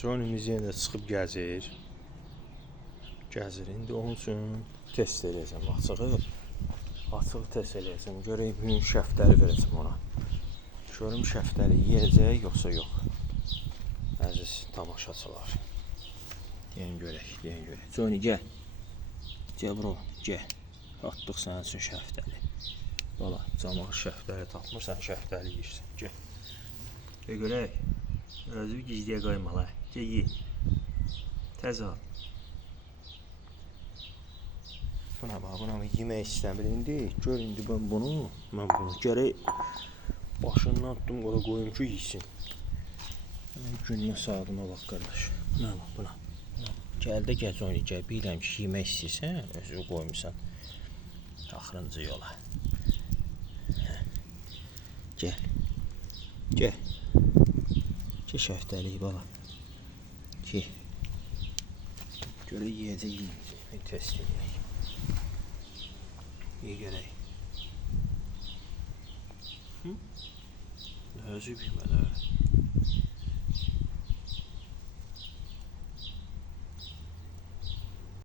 Johnny'miz yenə də çıxıb gəzir. İndi onun üçün test eləyəcəm açığı. Açığı test eləyəcəm. Görək bu gün şəftəli verəcəm ona. Görüm şəftəli yeyəcək yoxsa yox. Əziz tamaşaçılar. Deyin görək. Johnny gəl. Gəl bro, gəl. Atdıq sənin üçün şəftəli. Bala, camağı şəftəli tapmırsan, şəftəli yeyirsən. Gəl. Gəl görək. Özü gizliyə qoyma la. Gəl ye. Təzə al. Buna bax, buna yemək istəmir indi. Gör indi mən bunu gərək başından tuttum, ora qoyum ki, yesin. Gününə saatıma bax qardaş. Buna bax, buna. Gəl də gəl Johnny, gəl. Bilirəm ki, yemək istəyirsən, özü qoymusan. Axırıncı yola. Gəl. Gəl. Gəl şəftəliyi bala. Gəl. Görək yeyəcək, yeməyəcək. Bir test edək. İyi görək. Özü bilmədi.